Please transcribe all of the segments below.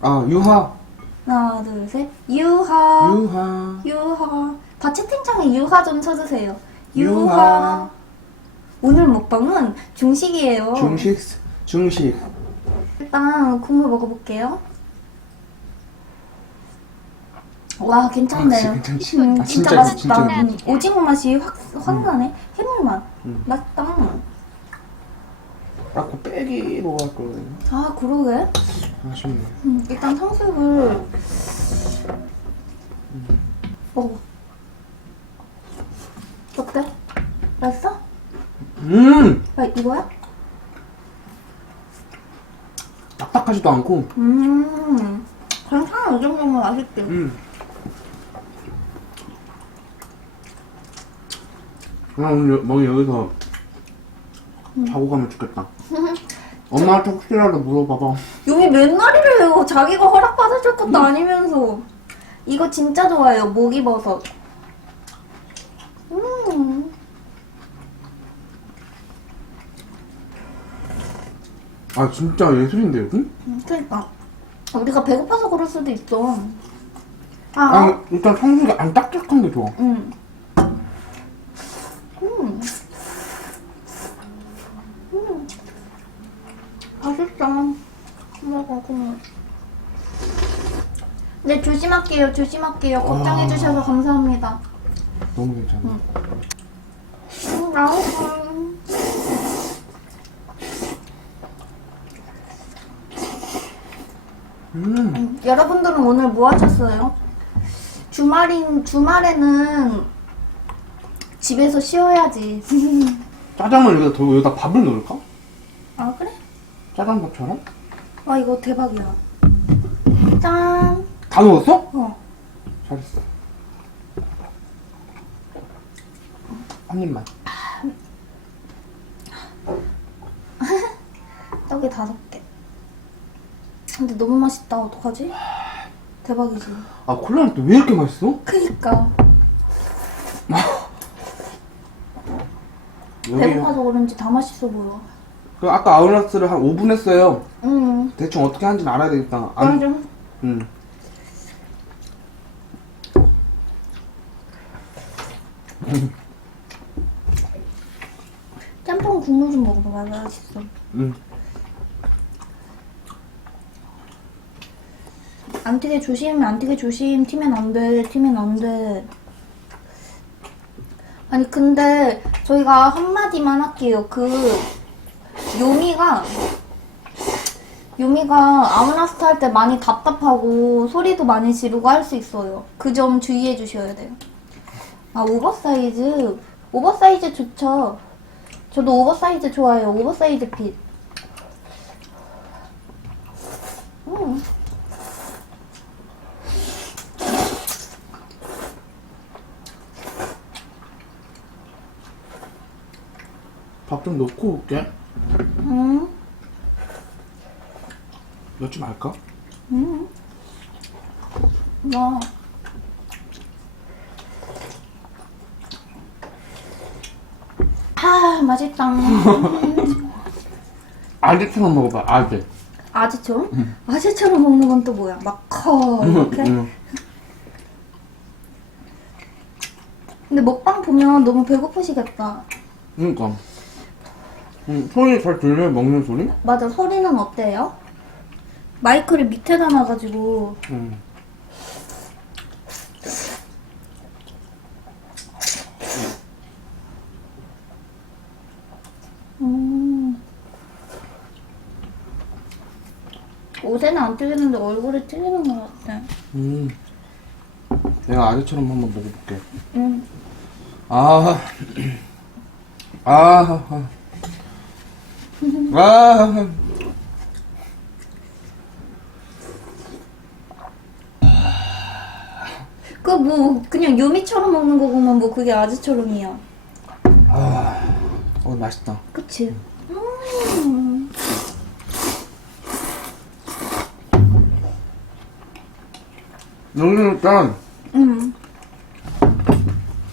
아 유하 하나, 둘, 셋. 유하. 유하 유하. 다 채팅창에 유하 좀 쳐주세요. 유하. 유하. 오늘 먹방은 중식이에요. 중식 중식 일단 국물 먹어볼게요. 와 괜찮네요. 아, 진짜? 음, 아, 진짜, 진짜, 맛있다. 진짜 음, 오징어 맛이 확, 확 나네. 해물 맛. 음. 맛있다. 아까 빼기로 갈 거거든요 아 그러게. 아쉽네 음, 일단 탕수육을 먹어. 어때? 맛있어? 음 아 이거야? 딱딱하지도 않고 음. 괜찮아 이 정도면 맛있대. 음. 나 오늘 여- 너 여기서 자고 가면 좋겠다. 엄마한테 혹시라도 물어봐봐. 용이 맨날 이래요. 자기가 허락받아줄 것도 아니면서. 이거 진짜 좋아해요. 목이버섯. 음. 아 진짜 예술인데 여기? 음, 그러니까. 우리가 배고파서 그럴 수도 있어. 아, 아 일단 성수가 안 딱딱한 게 좋아. 음. 음. 음. 맛있어. 먹어, 그럼. 네, 조심할게요. 조심할게요. 걱정해주셔서 감사합니다. 너무 괜찮아. 음, 맛있어. 음. 음, 여러분들은 오늘 뭐 하셨어요? 주말인, 주말에는 집에서 쉬어야지. 짜장을 여기다 더 여기다 밥을 넣을까? 아, 그래? 짜장 밥처럼? 아 이거 대박이야. 짠. 다 넣었어? 어. 잘했어. 한 입만. 떡이 다섯 개. 근데 너무 맛있다. 어떡하지? 대박이지. 아 콜라는 또 왜 이렇게 맛있어? 그니까 여기 배고파서 그런지 다 맛있어 보여. 그 아까 아우라스를 한 5분 했어요. 음. 대충 어떻게 하는지 알아야 되겠다. 그럼 안, 좀 음. 짬뽕 국물 좀 먹어봐. 맛있어. 음. 안 튀게 조심. 안 튀게 조심. 튀면 안 돼. 튀면 안 돼. 아니 근데 저희가 한마디만 할게요. 그 요미가 요미가 아우나스타 할 때 많이 답답하고 소리도 많이 지르고 할 수 있어요. 그 점 주의해 주셔야 돼요. 아 오버사이즈 오버사이즈 좋죠. 저도 오버사이즈 좋아해요. 오버사이즈 핏. 음. 밥 좀 넣고 올게. 넣지 말까? 음. 와. 아, 맛있다. 아재처럼 먹어봐. 아재. 아지처럼? 아지처럼 먹는 건 또 뭐야? 막 커, 이렇게? 음. 근데 먹방 보면 너무 배고프시겠다. 그러니까. 음, 소리 잘 들려요? 먹는 소리? 맞아, 소리는 어때요? 마이크를 밑에다 놔가지고. 음. 음. 옷에는 안 튀기는데 얼굴에 튀기는 것 같아. 음. 내가 아재처럼 한번 먹어볼게. 음. 아. 아. 아. 아. 그 뭐 그냥 요미처럼 먹는 거 보면 뭐 그게 아지처럼이야. 어, 맛있다. 그치? 음. 여기는 일단 음.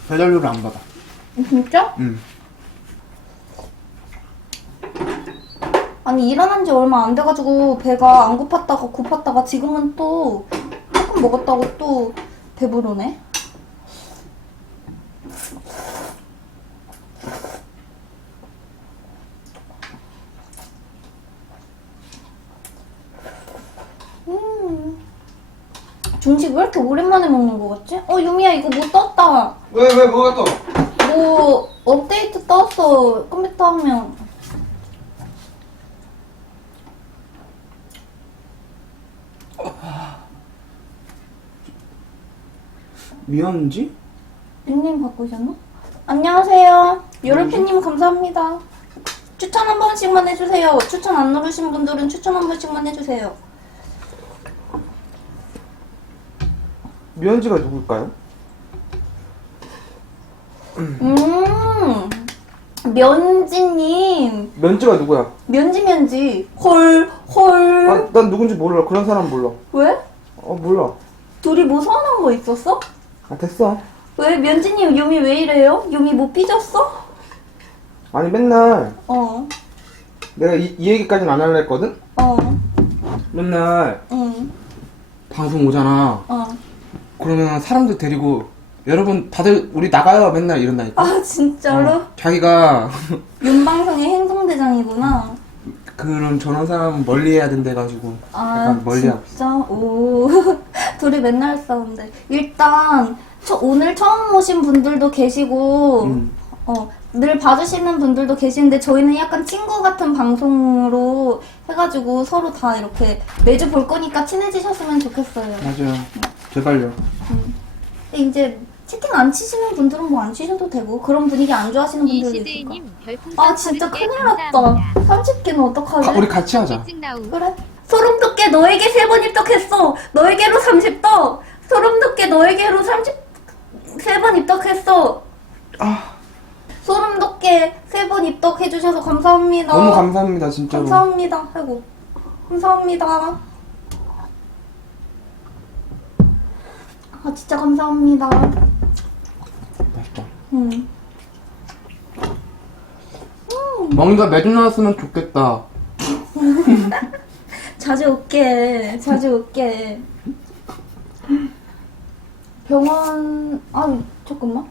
배달료를 안 받아. 진짜? 음. 아니 일어난 지 얼마 안 돼가지고 배가 안 고팠다가 고팠다가 지금은 또 조금 먹었다고 또 배부르네. 음. 중식 왜 이렇게 오랜만에 먹는 거 같지? 어 유미야 이거 뭐 떴다. 왜, 왜, 뭐가 또? 뭐 업데이트 떴어 컴퓨터 하면 미연지? 닉네임 바꾸셨나? 안녕하세요 요르피님 감사합니다 추천 한 번씩만 해주세요 추천 안 누르신 분들은 추천 한 번씩만 해주세요 미연지가 누굴까요? 음 면지님 면지가 누구야? 면지 면지 헐 헐 아, 난 누군지 몰라. 그런 사람 몰라. 왜? 어, 몰라. 둘이 뭐 서운한 거 있었어? 아, 됐어. 왜 면지님 유미 왜 이래요? 유미 뭐 삐졌어? 아니, 맨날 어 내가 이, 이 얘기까지는 안 하려 했거든? 어, 맨날 응, 방송 오잖아. 어. 그러면 사람들 데리고 여러분 다들 우리 나가요 맨날 이런다니까. 아, 진짜로? 어, 자기가 윤방송의 행동대장이구나. 그런 저런 사람 멀리 해야 된대 가지고 아, 약간 멀리 하고 있어. 진짜? 오. 둘이 맨날 싸운대. 일단, 저, 오늘 처음 오신 분들도 계시고, 음. 어, 늘 봐주시는 분들도 계시는데, 저희는 약간 친구 같은 방송으로 해가지고 서로 다 이렇게 매주 볼 거니까 친해지셨으면 좋겠어요. 맞아요. 제발요. 근데 이제 채팅 안 치시는 분들은 뭐 안 치셔도 되고, 그런 분위기 안 좋아하시는 분들도 있을까. 별풍선 아, 진짜 30개 큰일 났다. 감사합니다. 30개는 어떡하지? 가, 우리 같이 하자. 그래. 소름 돋게 너에게 세 번 입덕했어. 너에게로 30덕. 소름 돋게 너에게로 33번 입덕했어. 아, 소름 돋게 세 번 입덕해주셔서 감사합니다. 너무 감사합니다 진짜로. 감사합니다. 아이고. 감사합니다. 아, 진짜 감사합니다. 맛있다. 음. 멍이가 매주 나왔으면 좋겠다. 자주 올게. 자주 올게. 병원, 아, 잠깐만.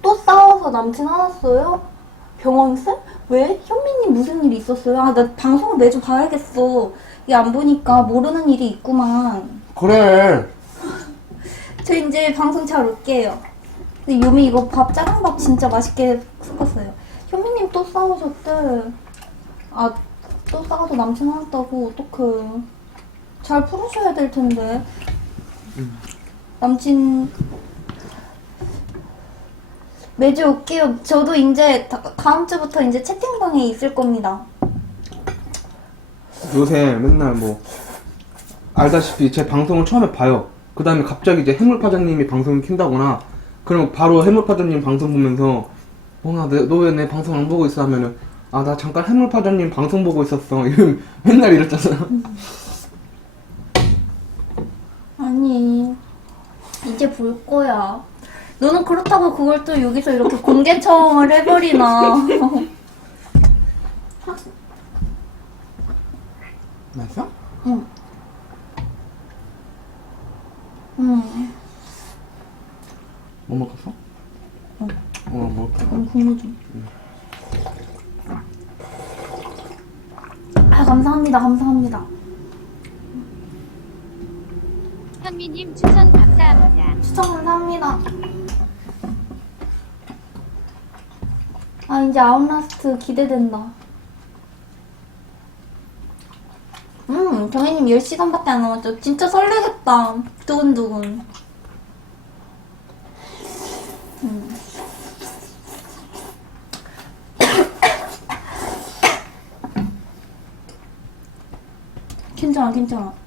또 싸워서 남친 화났어요? 병원세? 왜? 현미님 무슨 일이 있었어요? 아, 나 방송을 매주 봐야겠어. 이게 안 보니까 모르는 일이 있구만. 그래. 저 이제 방송 잘 올게요. 근데 요미 이거 밥 짜장밥 진짜 맛있게 섞었어요. 현미님 또 싸우셨대. 아, 또 싸워서 남친 화났다고 어떡해. 잘 풀으셔야 될 텐데. 남친 매주 올게요. 저도 이제 다, 다음 주부터 이제 채팅방에 있을 겁니다. 요새 맨날 뭐 알다시피 제 방송을 처음에 봐요. 그 다음에 갑자기 이제 해물파전님이 방송을 킨다거나 그럼 바로 해물파전님 방송 보면서 멍아 너왜 내 방송 안 보고 있어 하면은 아 나 잠깐 해물파전님 방송 보고 있었어 이러면 맨날 이랬잖아. 아니 이제 볼 거야. 너는 그렇다고 그걸 또 여기서 이렇게 공개 처음을 해버리나? 맛있어? 응. 응. 뭐 먹었어? 응. 어 먹었어. 그럼 국물 좀. 아 감사합니다 감사합니다. 현미님 추천. 추천 감사합니다. 아 이제 아웃라스트 기대된다. 음 정혜님 10시간밖에 안 남았죠. 진짜 설레겠다. 두근두근. 음. 괜찮아 괜찮아.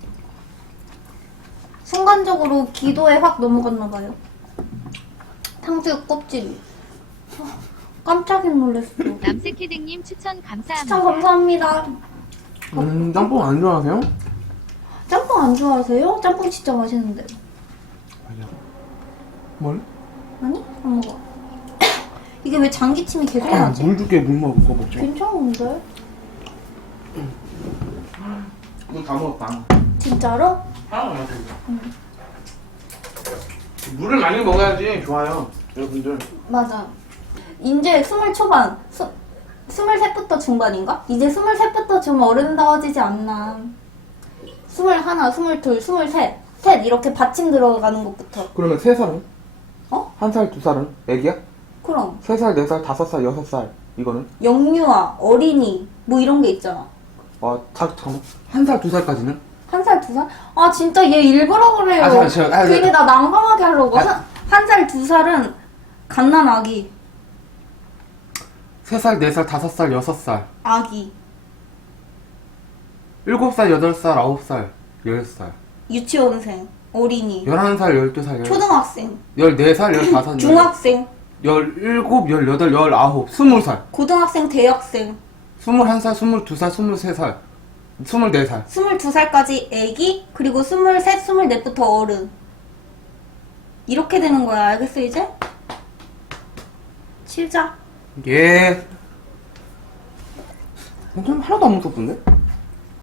순간적으로 기도에 확 넘어갔나 봐요. 탕수육 껍질이. 아, 깜짝이야 놀랐어. 남색혜댕님 추천 감사합니다. 추천 감사합니다. 음 짬뽕 안 좋아하세요? 짬뽕 안 좋아하세요? 짬뽕 진짜 맛있는데. 맞아. 뭘? 아니? 안 먹어. 이게 왜 장기침이 계속 나지? 물 줄게 물 먹어 먹자. 괜찮은데? 물다 먹었다. 진짜로? 하나만 마셔. 물을 많이 먹어야지 좋아요, 여러분들. 맞아. 이제 스물 초반, 스, 스물셋부터 중반인가? 이제 스물셋부터 좀 어른다워지지 않나. 스물하나, 스물둘, 스물셋, 셋 이렇게 받침 들어가는 것부터. 그러면 세 살은? 어? 한 살, 두 살은? 애기야? 그럼 세 살, 네 살, 다섯 살, 여섯 살 이거는? 영유아, 어린이 뭐 이런 게 있잖아. 아, 자, 잠깐 한 살, 두 살까지는? 한 살, 두 살? 아 진짜 얘 일부러 그래요. 아, 저, 저, 아, 괜히 네. 나 난감하게 하려고. 아. 한, 한 살, 두 살은 갓난 아기. 세 살, 네 살, 다섯 살, 여섯 살, 아기. 일곱 살, 여덟 살, 아홉 살, 열 살, 유치원생. 어린이. 열한 살, 열두 살, 열, 초등학생. 열네 살, 열다섯, 열, 중학생. 열일곱, 열여덟, 열아홉, 스물 살, 고등학생, 대학생. 스물한 살, 스물두 살, 스물세 살, 스물네 살. 22살까지 애기, 그리고 23, 24부터 어른. 이렇게 되는 거야. 알겠어, 이제? 치자. 예. 좀 하나도 안 무섭던데?